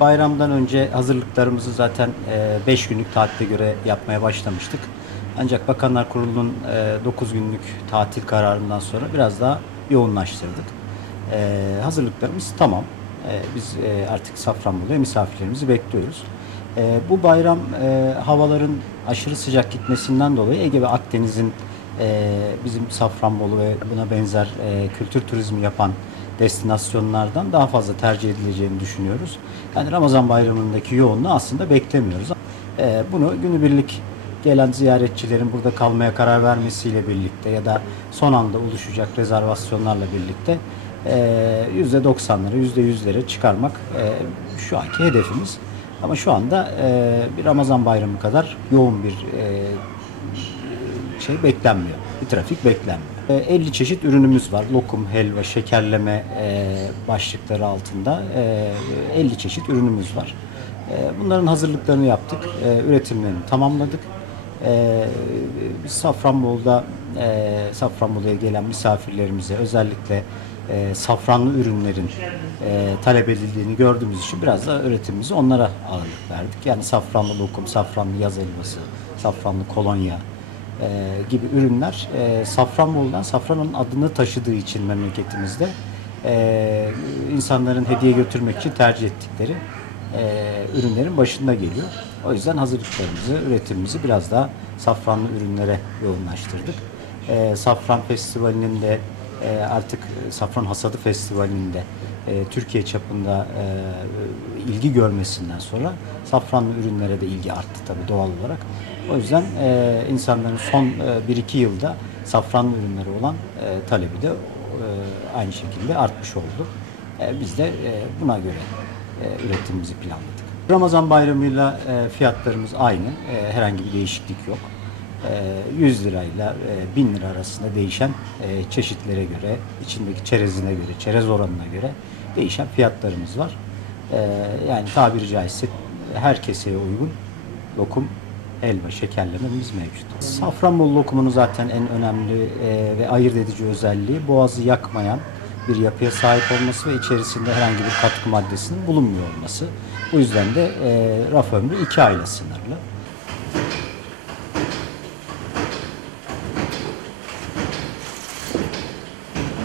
Bayramdan önce hazırlıklarımızı zaten 5 günlük tatile göre yapmaya başlamıştık. Ancak Bakanlar Kurulu'nun 9 günlük tatil kararından sonra biraz daha yoğunlaştırdık. E, hazırlıklarımız tamam. E, biz e, artık Safranbolu'ya misafirlerimizi bekliyoruz. E, bu bayram e, havaların aşırı sıcak gitmesinden dolayı Ege ve Akdeniz'in e, bizim Safranbolu ve buna benzer e, kültür turizmi yapan destinasyonlardan daha fazla tercih edileceğini düşünüyoruz. Yani Ramazan bayramındaki yoğunluğu aslında beklemiyoruz. E, bunu günübirlik gelen ziyaretçilerin burada kalmaya karar vermesiyle birlikte ya da son anda oluşacak rezervasyonlarla birlikte e, %90'ları, %100'lere çıkarmak e, şu anki hedefimiz. Ama şu anda e, bir Ramazan bayramı kadar yoğun bir e, şey beklenmiyor. Bir trafik beklenmiyor. E, 50 çeşit ürünümüz var. Lokum, helva, şekerleme e, başlıkları altında e, 50 çeşit ürünümüz var. E, bunların hazırlıklarını yaptık. E, üretimlerini tamamladık. E, Safranbolu'da e, Safranbolu'ya gelen misafirlerimize özellikle e, safranlı ürünlerin e, talep edildiğini gördüğümüz için biraz da üretimimizi onlara ağırlık verdik. Yani safranlı lokum, safranlı yaz helvası, safranlı kolonya, e, gibi ürünler e, Safranbolu'dan Safran'ın adını taşıdığı için memleketimizde e, insanların hediye götürmek için tercih ettikleri e, ürünlerin başında geliyor. O yüzden hazırlıklarımızı, üretimimizi biraz daha safranlı ürünlere yoğunlaştırdık. E, Safran Festivali'nin de e, artık Safran Hasadı Festivali'nin de e, Türkiye çapında e, ilgi görmesinden sonra safranlı ürünlere de ilgi arttı tabii doğal olarak. O yüzden e, insanların son e, 1-2 yılda safranlı ürünlere olan e, talebi de e, aynı şekilde artmış oldu. E, biz de e, buna göre e, üretimimizi planladık. Ramazan bayramıyla e, fiyatlarımız aynı. E, herhangi bir değişiklik yok. E, 100 lirayla e, 1000 lira arasında değişen e, çeşitlere göre, içindeki çerezine göre, çerez oranına göre değişen fiyatlarımız var. E, yani tabiri caizse her keseye uygun lokum, helva, şekerlememiz mevcut. Safranbolu lokumunun zaten en önemli e, ve ayırt edici özelliği boğazı yakmayan bir yapıya sahip olması ve içerisinde herhangi bir katkı maddesinin bulunmuyor olması. Bu yüzden de e, raf ömrü 2 ayla sınırlı.